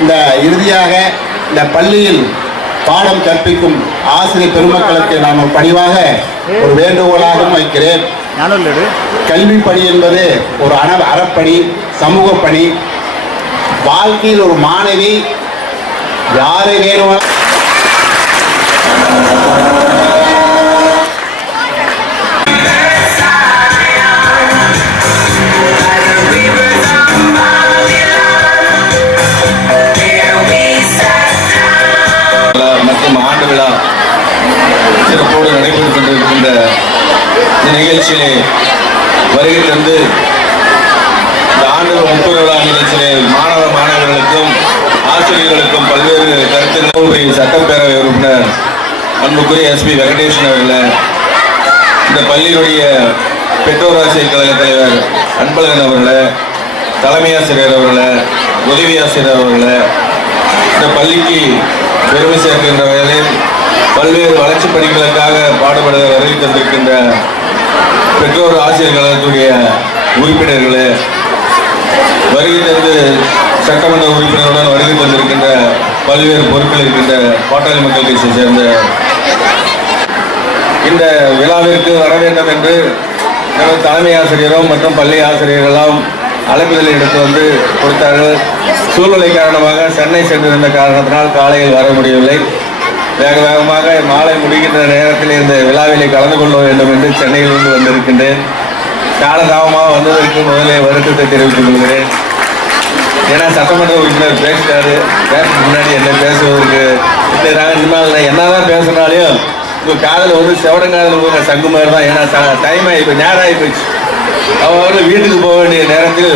இந்த இறுதியாக இந்த பள்ளியில் பாடம் கற்பிக்கும் ஆசிரியர் பெருமக்களுக்கு நான் பணிவாக ஒரு வேண்டுகோளாகவும் வைக்கிறேன். கல்வி பணி என்பது ஒரு அன அறப்பணி சமூக பணி. வாழ்க்கையில் ஒரு மாணவி யாரை வேணும் சிறப்போடு நடைபெற்றுக் கொண்டிருக்கின்ற இந்த நிகழ்ச்சியிலே வருகை தந்து இந்த ஆண்டு முப்பது விழா நிகழ்ச்சியிலே மாணவ மாணவர்களுக்கும் ஆசிரியர்களுக்கும் பல்வேறு கருத்துக்கள். சட்டப்பேரவை உறுப்பினர் அன்புக்குரிய எஸ்பி வெங்கடேசன் அவர்களே இந்த பள்ளியினுடைய பெற்றோராசிரியர் கழக தலைவர் அன்பழகன் அவர்களை தலைமை ஆசிரியர் அவர்களை உதவி ஆசிரியர் அவர்களை இந்த பள்ளிக்கு பெருமை சேர்க்கின்ற வகையில் பல்வேறு வளர்ச்சிப் பணிகளுக்காக பாடுபட வருகை தந்திருக்கின்ற பெற்றோர் ஆசிரியர் கழகத்துடைய உறுப்பினர்களே வருகை தந்து சட்டமன்ற உறுப்பினருடன் வருகை தந்திருக்கின்ற பல்வேறு பொருட்கள் இருக்கின்ற பாட்டாளி மக்கள் கட்சியை சேர்ந்த இந்த விழாவிற்கு வர வேண்டும் என்று நமது தலைமை ஆசிரியரும் மற்றும் பள்ளி ஆசிரியர்களும் அழைப்புதலை எடுத்து வந்து கொடுத்தார்கள். சூழ்நிலை காரணமாக சென்னை சென்றிருந்த காரணத்தினால் காலையில் வர முடியவில்லை. வேக வேகமாக மாலை முடிகின்ற நேரத்தில் இந்த விழாவிலே கலந்து கொள்ள வேண்டும் என்று சென்னையிலிருந்து வந்திருக்கின்றேன். காலதாமமாக வந்ததற்கு முதலே வருத்தத்தை தெரிவித்துக் கொள்கிறேன். ஏன்னா சட்டமன்ற உறுப்பினர் பேசிட்டாரு. பேசுறதுக்கு முன்னாடி என்ன பேசுவதற்கு இந்த நாங்கள் இனிமேல் என்னதான் பேசினாலையும் இப்போ காதில் வந்து செவடங்காதில் போகிற சங்கு மாதிரி தான். ஏன்னா டைம் ஆகி போய் நேரம் ஆகி போச்சு. அவர்கள் வீட்டுக்கு போக வேண்டிய நேரத்தில்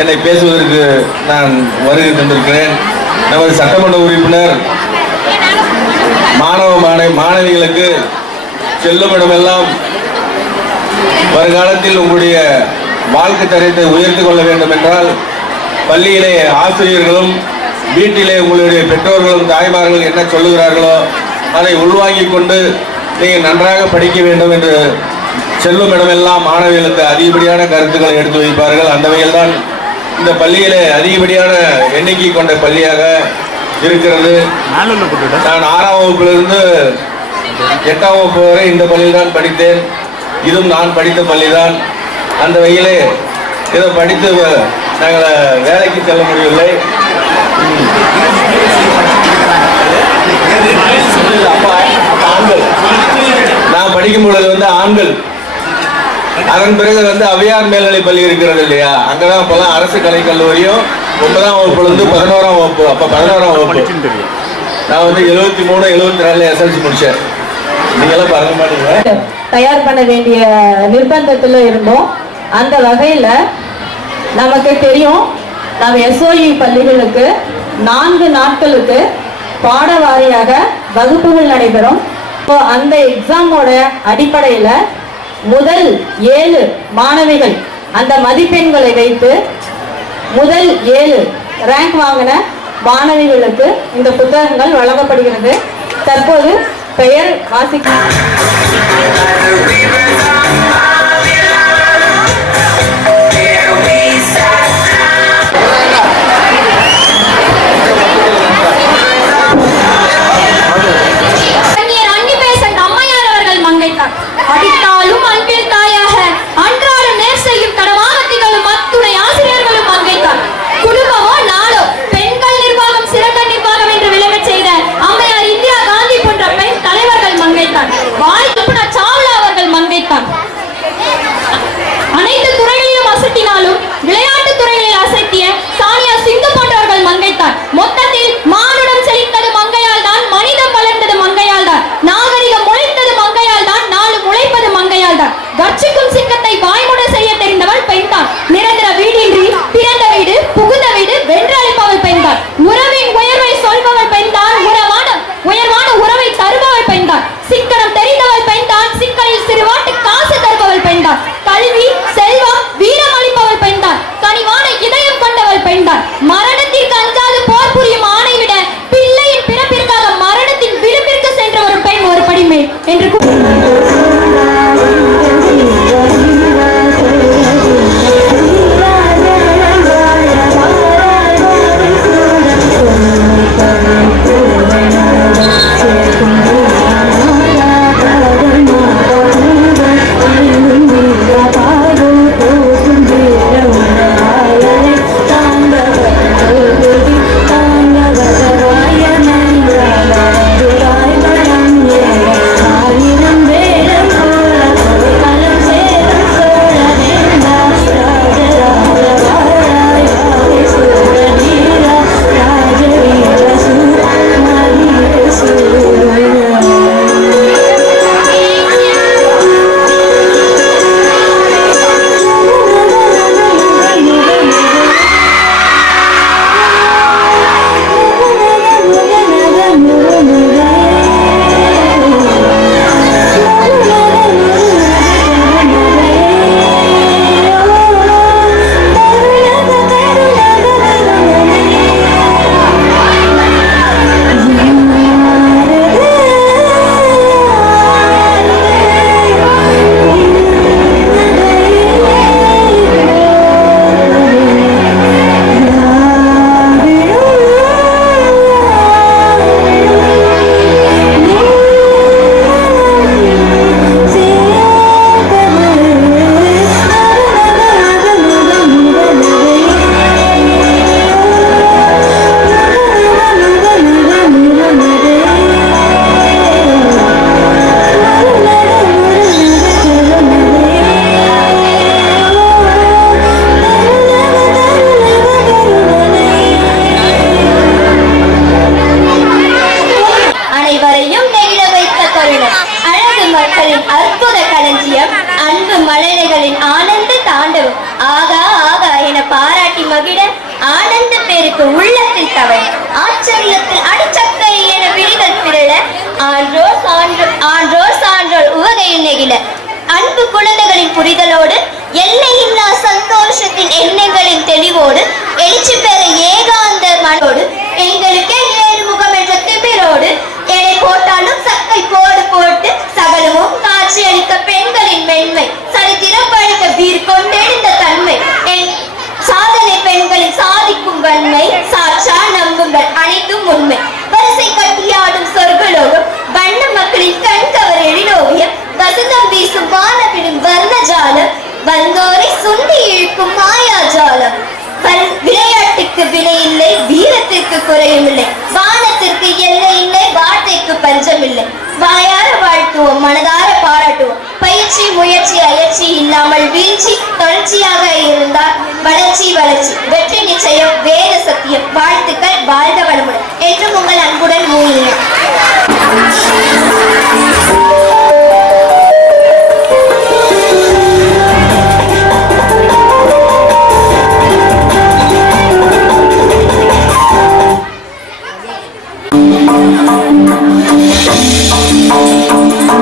என்னை பேசுவதற்கு நான் வருகை தந்திருக்கிறேன். நமது சட்டமன்ற உறுப்பினர் மாணவ மாணவி மாணவிகளுக்கு செல்லும் இடமெல்லாம் வருங்காலத்தில் உங்களுடைய வாழ்க்கை தரத்தை உயர்த்தி கொள்ள வேண்டும் என்றால் பள்ளியிலே ஆசிரியர்களும் வீட்டிலே உங்களுடைய பெற்றோர்களும் தாய்மார்கள் என்ன சொல்லுகிறார்களோ அதை உள்வாங்கிக் கொண்டு நீங்கள் நன்றாக படிக்க வேண்டும் என்று செல்லும் இடமெல்லாம் மாணவிகளுக்கு அதிகப்படியான கருத்துக்களை எடுத்து வைப்பார்கள். அந்த வகையில்தான் இந்த பள்ளியிலே அதிகப்படியான எண்ணிக்கை கொண்ட பள்ளியாக இருக்கிறது. நான் ஆறாம் வகுப்பிலிருந்து எட்டாம் வகுப்பு வரை இந்த பள்ளியில் தான் படித்தேன். இதுவும் நான் படித்த பள்ளிதான். அந்த வகையிலே இதை படித்து நாங்கள் வேலைக்கு செல்ல முடியவில்லை. ஆண்கள் நான் படிக்கும் பொழுது வந்து ஆண்கள். அதன் பிறகு வந்து அவையார் மேல்நிலை பள்ளி இருக்கிறது இல்லையா? அங்கதான் இப்பெல்லாம் அரசு கலைக் கல்லூரியும் ஒன்பதாம் வகுப்புல இருந்து பதினோராம் வகுப்பு அப்ப பதினோராம் வகுப்பு. நான் வந்து எழுபத்தி மூணு எழுபத்தி நாலுல எஸ்எல்சி முடிச்சேன். நீங்களாம் பறக்க மாட்டீங்க தயார் பண்ண வேண்டிய நிர்பந்தத்தில் இருந்தோம். அந்த வகையில் நமக்கு தெரியும் நம்ம எஸ்ஓஇ பள்ளிகளுக்கு நான்கு நாட்களுக்கு பாட வாரியாக வகுப்புகள் நடைபெறும். இப்போ அந்த எக்ஸாமோட அடிப்படையில் முதல் ஏழு மாணவிகள் அந்த மதிப்பெண்களை வைத்து முதல் ஏழு ரேங்க் வாங்கின மாணவிகளுக்கு இந்த புத்தகங்கள் வழங்கப்படுகிறது. தற்போது பெயர் வாசிக்க என்று படைத்த பெண்களின் மென்மை சரித்திரம் படைத்த வீர் கொண்டெழுந்த தன்மை சாதனை பெண்களின் சாதிக்கும் வன்மை சாட்சா நம்புங்கள் அனைத்தும் உண்மை. வரிசை கட்டியாடும் சொற்களோடும் வண்ண மக்களின் கண்கவர் எழிலோவியம் வசந்தம் வீசும் வானவிடும் வர்ண ஜாலம் வந்தோரை சுண்டி இழுக்கும் மாயா ஜாலம் விளையாட்டுக்கு விலை இல்லை வீரத்திற்கு குறையும் இல்லை வானத்திற்கு எல்லை இல்லை வார்த்தைக்கு பஞ்சம் இல்லை. வாயார வாழ்த்துவோம் மனதார பாராட்டுவோம். பயிற்சி முயற்சி அயற்சி இல்லாமல் வீழ்ச்சி தொடர்ச்சியாக இருந்தால் வளர்ச்சி வளர்ச்சி. வெற்றி நிச்சயம் வேத சத்தியம். வாழ்த்துக்கள் வாழ்ந்த வளமுடன். என்றும் உங்கள் அன்புடன் மூலியம்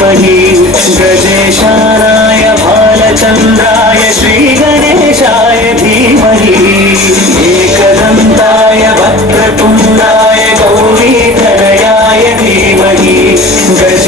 ధీమహి గజేశానాయ బాలచంద్రాయ శ్రీ గణేశాయ ధీమహి ఏకదంతాయ వక్రతుండాయ గౌరీధరయాయ ధీమహి గజ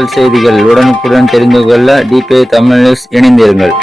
தகவல் செய்திகள் உடனுக்குடன் தெரிந்து கொள்ள டிபிஐ தமிழ் நியூஸ் இணைந்திருங்கள்.